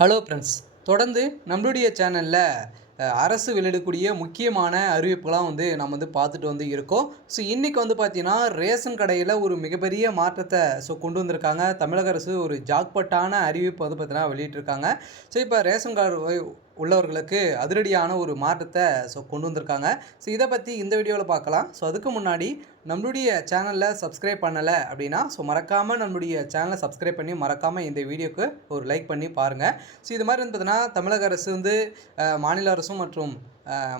Hello friends. தொடர்ந்து நம்மளுடைய சேனலில் அரசு வெளியிடக்கூடிய முக்கியமான அறிவிப்புலாம் நம்ம பார்த்துட்டு இருக்கோம். ஸோ இன்றைக்கி பார்த்தீங்கன்னா ரேஷன் கடையில் ஒரு மிகப்பெரிய மாற்றத்தை கொண்டு வந்திருக்காங்க. தமிழக அரசு ஒரு ஜாக்பாட்டான அறிவிப்பு பார்த்தீங்கன்னா வெளியிட்டிருக்காங்க. ஸோ இப்போ ரேஷன் கார்டு உள்ளவர்களுக்கு அதிரடியான ஒரு மாற்றத்தை கொண்டு வந்திருக்காங்க. ஸோ இதை பற்றி இந்த வீடியோவில் பார்க்கலாம். ஸோ அதுக்கு முன்னாடி நம்மளுடைய சேனலில் சப்ஸ்கிரைப் பண்ணலை அப்படின்னா மறக்காமல் நம்மளுடைய சேனலை சப்ஸ்கிரைப் பண்ணி மறக்காமல் இந்த வீடியோக்கு ஒரு லைக் பண்ணி பாருங்கள். ஸோ இது மாதிரி பார்த்தீங்கன்னா தமிழக அரசு மாநில அரசும் மற்றும்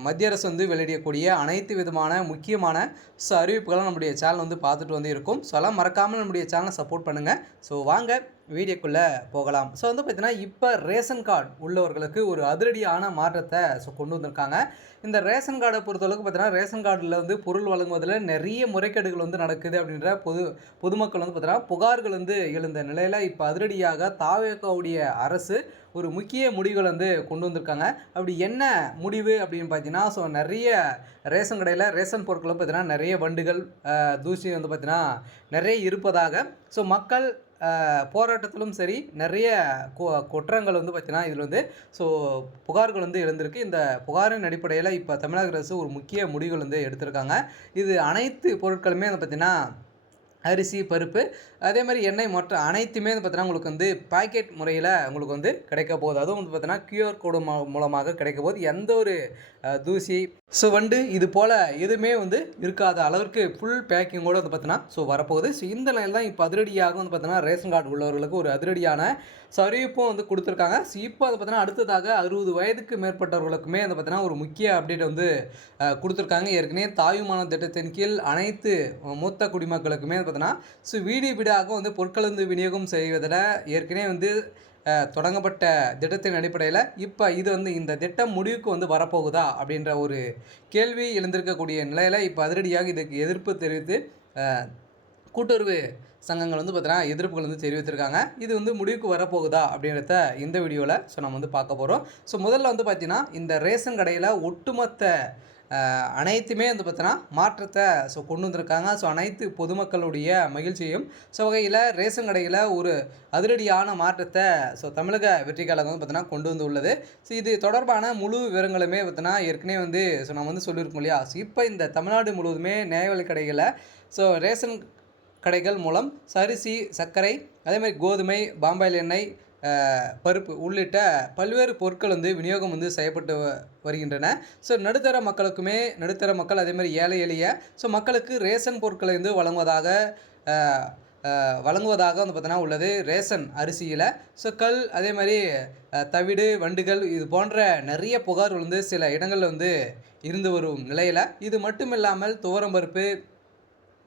மத்திய அரசு வெளியிடக்கூடிய அனைத்து விதமான முக்கியமான அறிவிப்புகளும் நம்முடைய சேனல் பார்த்துட்டு இருக்கும். ஸோ எல்லாம் மறக்காமல் நம்முடைய சேனலை சப்போர்ட் பண்ணுங்கள். ஸோ வாங்க வீடியோக்குள்ளே போகலாம். ஸோ பார்த்தீங்கன்னா இப்போ ரேஷன் கார்டு உள்ளவர்களுக்கு ஒரு அதிரடியான மாற்றத்தை கொண்டு வந்திருக்காங்க. இந்த ரேஷன் கார்டை பொறுத்தளவுக்கு பார்த்தீங்கன்னா ரேஷன் கார்டில் பொருள் வழங்குவதில் நிறைய முறைகேடுகள் நடக்குது அப்படின்ற பொதுமக்கள் பார்த்தீங்கன்னா புகார்கள் எழுந்த நிலையில் இப்போ அதிரடியாக தாவேகாவுடைய அரசு ஒரு முக்கிய முடிவுகள் கொண்டு வந்திருக்காங்க. அப்படி என்ன முடிவு அப்படின்னு பார்த்தீங்கன்னா நிறைய ரேஷன் கடையில் ரேஷன் பொருட்களும் பார்த்தீங்கன்னா நிறைய வண்டுகள் தூசி பார்த்தீங்கன்னா நிறைய இருப்பதாக மக்கள் போராட்டத்திலும் சரி நிறைய குற்றங்கள் பார்த்தீங்கன்னா இதில் புகார்கள் எழுந்திருக்கு. இந்த புகாரின் அடிப்படையில் இப்போ தமிழக அரசு ஒரு முக்கிய முடிவுகள் எடுத்திருக்காங்க. இது அனைத்து பொருட்களுமே பார்த்தீங்கன்னா அரிசி, பருப்பு, அதே மாதிரி எண்ணெய் மற்ற அனைத்துமே பார்த்தீங்கன்னா உங்களுக்கு பாக்கெட் முறையில் உங்களுக்கு கிடைக்க போகுது. அதுவும் பார்த்தீங்கன்னா கியூஆர் கோடு மூலமாக கிடைக்க போகுது. எந்த ஒரு தூசி வண்டு இது போல் எதுவுமே இருக்காத அளவிற்கு ஃபுல் பேக்கிங்கோடு பார்த்தீங்கன்னா வரப்போகுது. ஸோ இந்த நிலையில் தான் இப்போ அதிரடியாக பார்த்தீங்கன்னா ரேஷன் கார்டு உள்ளவர்களுக்கு ஒரு அதிரடியான அறிவிப்பும் கொடுத்துருக்காங்க. ஸோ இப்போ பார்த்தீங்கன்னா அடுத்ததாக 60 வயதுக்கு மேற்பட்டவர்களுக்குமே பார்த்தீங்கன்னா ஒரு முக்கிய அப்டேட் கொடுத்துருக்காங்க. ஏற்கனவே தாயுமான திட்டத்தின் கீழ் அனைத்து மூத்த குடிமக்களுக்குமே பார்த்தீங்கன்னா வீடு வீடாக பொருட்கள் விநியோகம் செய்வதில் ஏற்கனவே தொடங்கப்பட்ட திட்டத்தின் அடிப்படையில் இப்போ இது இந்த திட்டம் முடிவுக்கு வரப்போகுதா அப்படின்ற ஒரு கேள்வி எழுந்திருக்கக்கூடிய நிலையில் இப்போ அதிரடியாக இதுக்கு எதிர்ப்பு தெரிவித்து கூட்டுறவு சங்கங்கள் பார்த்தீங்கன்னா எதிர்ப்புகள் தெரிவித்திருக்காங்க. இது முடிவுக்கு வரப்போகுதா அப்படின்றத இந்த வீடியோவில் நம்ம பார்க்க போகிறோம். முதல்ல பார்த்தீங்கன்னா இந்த ரேஷன் கடையில் ஒட்டுமொத்த அனைத்துமே பார்த்தீங்கன்னா மாற்றத்தை கொண்டு வந்திருக்காங்க. அனைத்து பொதுமக்களுடைய மகிழ்ச்சியும் வகையில் ரேஷன் கடையில் ஒரு அதிரடியான மாற்றத்தை தமிழக வெற்றி கழகம் பார்த்தீங்கன்னா கொண்டு உள்ளது. இது தொடர்பான முழு விவரங்களுமே பார்த்தீங்கன்னா ஏற்கனவே நம்ம சொல்லியிருக்கோம் இல்லையா. இப்போ இந்த தமிழ்நாடு முழுவதுமே நியாய விலைக் கடைகளில் ரேஷன் கடைகள் மூலம் அரிசி, சர்க்கரை, அதேமாதிரி கோதுமை, பாம்பாயில் எண்ணெய், பருப்பு உள்ளிட்ட பல்வேறு பொருட்கள் விநியோகம் செய்யப்பட்டு வருகின்றன. நடுத்தர மக்களுக்குமே நடுத்தர மக்கள் அதேமாதிரி ஏழை எளிய மக்களுக்கு ரேஷன் பொருட்களை வழங்குவதாக பார்த்தீங்கன்னா உள்ளது. ரேஷன் அரிசியில் கல், அதே மாதிரி தவிடு, வண்டுகள் இது போன்ற நிறைய புகார்கள் சில இடங்களில் இருந்து வரும் நிலையில் இது மட்டும் இல்லாமல் துவரம்பருப்பு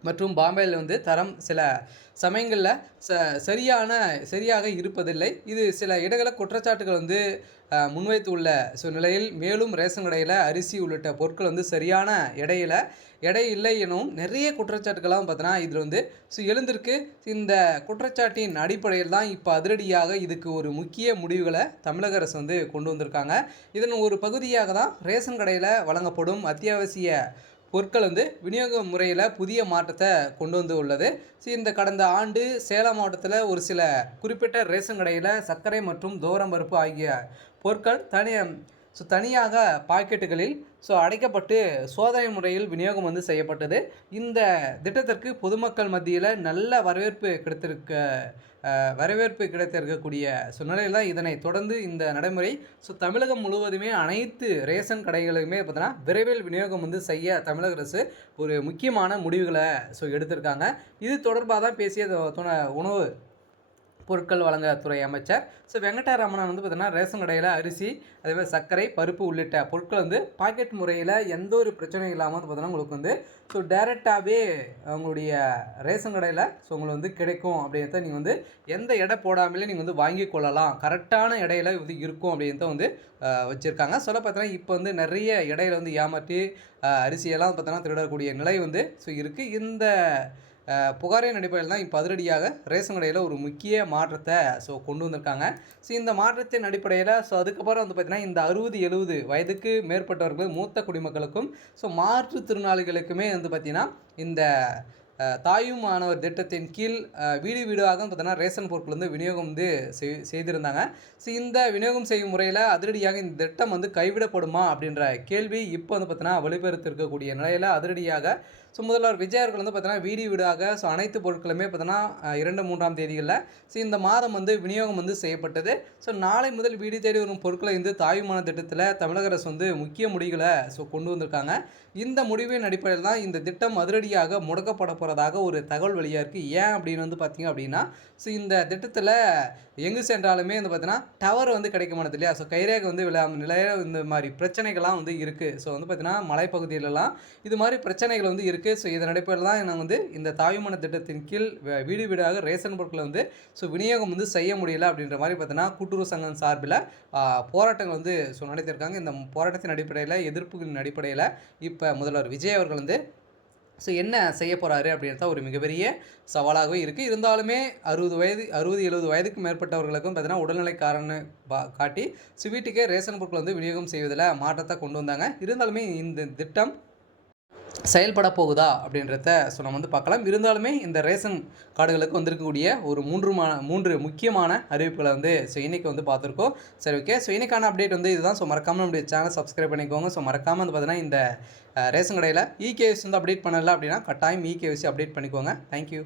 மற்றும் பாம்பேயில் தரம் சில சமயங்களில் சரியாக இருப்பதில்லை. இது சில இடங்களில் குற்றச்சாட்டுகள் முன்வைத்து உள்ள நிலையில் மேலும் ரேஷன் கடையில் அரிசி உள்ளிட்ட பொருட்கள் சரியான எடை இல்லை எனவும் நிறைய குற்றச்சாட்டுகள்லாம் பார்த்தீங்கன்னா இதில் எழுந்திருக்கு. இந்த குற்றச்சாட்டின் அடிப்படையில் தான் இப்போ அதிரடியாக இதுக்கு ஒரு முக்கிய முடிவுகளை தமிழக அரசு கொண்டு வந்திருக்காங்க. இதன் ஒரு பகுதியாக தான் ரேஷன் கடையில் வழங்கப்படும் அத்தியாவசிய பொருட்கள் விநியோக முறையில் புதிய மாற்றத்தை கொண்டு உள்ளது. இந்த கடந்த ஆண்டு சேலம் மாவட்டத்தில் ஒரு சில குறிப்பிட்ட ரேஷன் கடையில் சர்க்கரை மற்றும் துவரம்பருப்பு ஆகிய பொருட்கள் தனியாக பாக்கெட்டுகளில் அடைக்கப்பட்டு சோதனை முறையில் விநியோகம் செய்யப்பட்டது. இந்த திட்டத்திற்கு பொதுமக்கள் மத்தியில் நல்ல வரவேற்பு கிடைத்திருக்கக்கூடிய சூழ்நிலையில் தான் இதனை தொடர்ந்து இந்த நடைமுறை தமிழகம் முழுவதுமே அனைத்து ரேஷன் கடைகளுமே பார்த்தீங்கன்னா விரைவில் விநியோகம் செய்ய தமிழக அரசு ஒரு முக்கியமான முடிவுகளை எடுத்திருக்காங்க. இது தொடர்பாக தான் பேசிய உணவு பொருட்கள் வழங்கத்துறை அமைச்சர் வெங்கடராமன் பார்த்தீங்கன்னா ரேஷன் கடையில் அரிசி, அதேமாதிரி சர்க்கரை, பருப்பு உள்ளிட்ட பொருட்கள் பாக்கெட் முறையில் எந்த ஒரு பிரச்சனையும் இல்லாமல் பார்த்தீங்கன்னா உங்களுக்கு டைரெக்டாகவே உங்களுடைய ரேஷன் கடையில் உங்களுக்கு கிடைக்கும் அப்படின்றத நீங்கள் எந்த எடை போடாமலே நீங்கள் வாங்கி கொள்ளலாம். கரெக்டான இடையில இருக்கும் அப்படின்றத வச்சுருக்காங்க. பார்த்தீங்கன்னா இப்போ நிறைய இடையில ஏமாற்றி அரிசியெல்லாம் பார்த்தீங்கன்னா திருடக்கூடிய நிலை இருக்குது. இந்த புகாரின் அடிப்படையில் தான் இப்போ அதிரடியாக ரேஷன் கடையில் ஒரு முக்கிய மாற்றத்தை கொண்டு வந்திருக்காங்க. இந்த மாற்றத்தின் அடிப்படையில் அதுக்கப்புறம் பார்த்திங்கன்னா இந்த 60-70 வயதுக்கு மேற்பட்டவர்கள் மூத்த குடிமக்களுக்கும் மாற்றுத்திறனாளிகளுக்குமே பார்த்திங்கன்னா இந்த தாயும் மாணவர் திட்டத்தின் கீழ் வீடு வீடாக பார்த்தீங்கன்னா ரேஷன் பொருட்கள் வந்து விநியோகம் வந்து செய்திருந்தாங்க. ஸோ இந்த விநியோகம் செய்யும் முறையில் அதிரடியாக இந்த திட்டம் வந்து கைவிடப்படுமா அப்படின்ற கேள்வி இப்போ வந்து பார்த்தீங்கன்னா வெளிப்பெடுத்திருக்கக்கூடிய நிலையில் அதிரடியாக முதல்வர் விஜய் அவர்கள் வந்து பார்த்தீங்கன்னா வீடு வீடாக அனைத்து பொருட்களுமே பார்த்தீங்கன்னா 2, 3ஆம் தேதிகளில் இந்த மாதம் வந்து விநியோகம் வந்து செய்யப்பட்டது. நாளை முதல் வீடு தேடி வரும் பொருட்களை வந்து தாயுமான திட்டத்தில் தமிழக அரசு வந்து முக்கிய முடிவுகளை கொண்டு வந்திருக்காங்க. இந்த முடிவின் அடிப்படையில் தான் இந்த திட்டம் அதிரடியாக முடக்கப்பட போகிறதாக ஒரு தகவல் வெளியாக இருக்குது. ஏன் அப்படின்னு வந்து பார்த்தீங்க அப்படின்னா இந்த திட்டத்தில் எங்கு சென்றாலுமே வந்து பார்த்தீங்கன்னா டவர் வந்து கிடைக்க மாட்டேது இல்லையா? கைரேகை வந்து நிலைய இந்த மாதிரி பிரச்சனைகள்லாம் வந்து இருக்குது. வந்து பார்த்தீங்கன்னா மலைப்பகுதியிலலாம் இது மாதிரி பிரச்சனைகள் வந்து இருக்குது. இதன் அடிப்படையில் தான் நாங்கள் வந்து இந்த தாயுமான திட்டத்தின் கீழ் வீடு வீடாக ரேஷன் பொருட்களை வந்து விநியோகம் வந்து செய்ய முடியல அப்படின்ற மாதிரி பார்த்தீங்கன்னா கூட்டுறவு சங்கம் சார்பில் போராட்டங்கள் வந்து நடத்தியிருக்காங்க. இந்த போராட்டத்தின் அடிப்படையில் எதிர்ப்புகளின் அடிப்படையில் இப்போ முதல்வர் விஜய் அவர்கள் வந்து என்ன செய்ய போகிறாரு அப்படின்றது ஒரு மிகப்பெரிய சவாலாகவே இருக்குது. இருந்தாலுமே 60-70 வயதுக்கு மேற்பட்டவர்களுக்கும் பார்த்தீங்கன்னா உடல்நிலை காரணம் காட்டி வீட்டுக்கே ரேஷன் பொருட்கள் வந்து விநியோகம் செய்வதில் மாற்றத்தை கொண்டு வந்தாங்க. இருந்தாலுமே இந்த திட்டம் செயல்பட போகுதா அப்படின்றத நம்ம வந்து பார்க்கலாம். இருந்தாலுமே இந்த ரேஷன் கார்டுகளுக்கு வந்திருக்கக்கூடிய ஒரு 3 முக்கியமான அறிவிப்புகளை வந்து இன்றைக்கி வந்து பார்த்துருக்கோம். சரி, ஓகே. இன்றைக்கான அப்டேட் வந்து இதுதான். மறக்காமல் நம்முடைய சேனல் சப்ஸ்கிரைப் பண்ணிக்கோங்க. மறக்காமல் வந்து பார்த்தீங்கன்னா இந்த ரேஷன் கடையில் இகேஎஸ் வந்து அப்டேட் பண்ணலை அப்படின்னா கட்டாயம் இகேஎஸ் அப்டேட் பண்ணிக்கோங்க. தேங்க்யூ.